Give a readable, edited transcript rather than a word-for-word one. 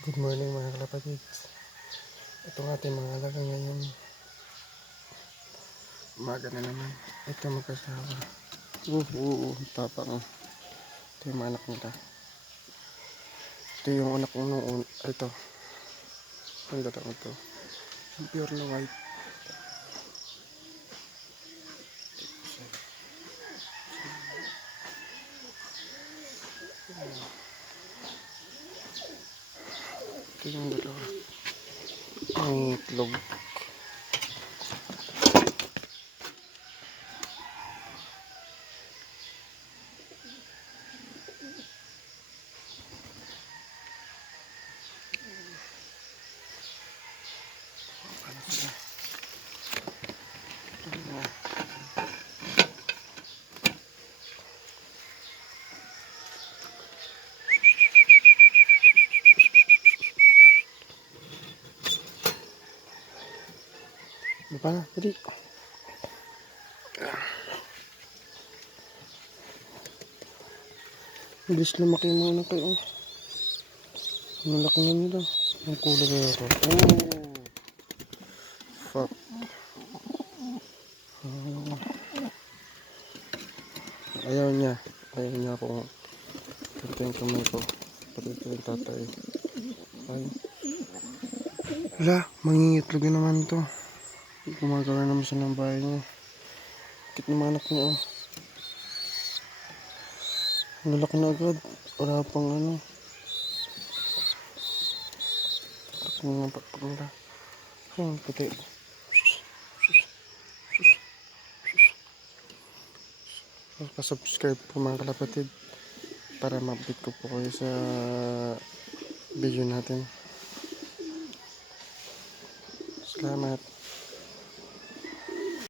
Good morning mga kalapatids. Ito ang ating mga alaga ngayon. Umaga na naman. Ito mag-asawa. Tapang. Ito yung mga anak nila. Ito yung anak ko noon. Ito. Ang ganda ko ito. Ang pure na white. Ito yung dalawa. Ang itlog. Ano sila? Ano pa na? Dali. Bilis lumaki yung mga anak kayo. Ang laki na nila. Ang kulay kaya ito. Fuck. Ayaw niya. Ayaw niya akong ito yung kamay ko. Pati ito yung tatay. Ay. Wala. Mangingitlog naman ito. Gumagawa naman siya ng bahay niya. Kit ng mga anak niya. Oh. Lalaki na agad. Wala pang ano. Tapos mga pakpak nila. Ay, puti. Pa-subscribe po mga kalapatid para ma-update ko po kayo sa video natin. Salamat.